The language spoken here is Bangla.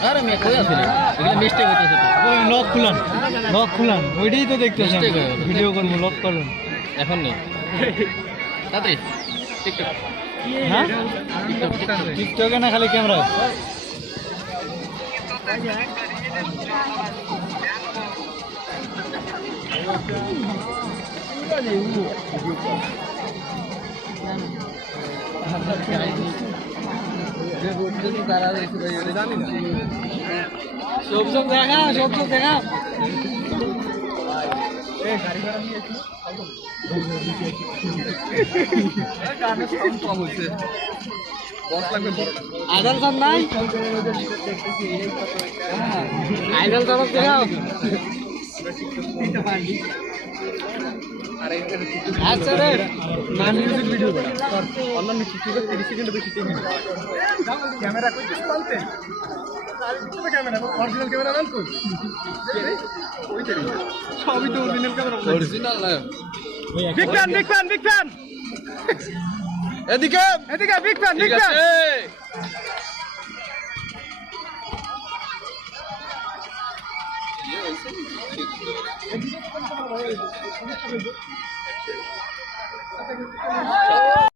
আরে মেয়ে কই আছে এগুলা মিস্টেক হইতেছে ওই লক খুলান ওইটাই তো দেখতেছেন ভিডিও করব লক করুন এখন নেই তাড়াতাড়ি টিকটক হ্যাঁ টিকটকে না খালি ক্যামেরা সব দেখা আইডল সব নাই আইডল সব দেখাও আচ্ছা রে মান মিউজিক ভিডিও করা অনলাইন টিকটকে 30 সেকেন্ড বেশি ক্যামেরা কই চলতে আর পিছনে ক্যামেরা অরিজিনাল ক্যামেরাম্যান কই ওইটাই সবই তো অরিজিনাল ক্যামেরা অরিজিনাল না বিগ ফ্যান এদিকে বিগ ফ্যান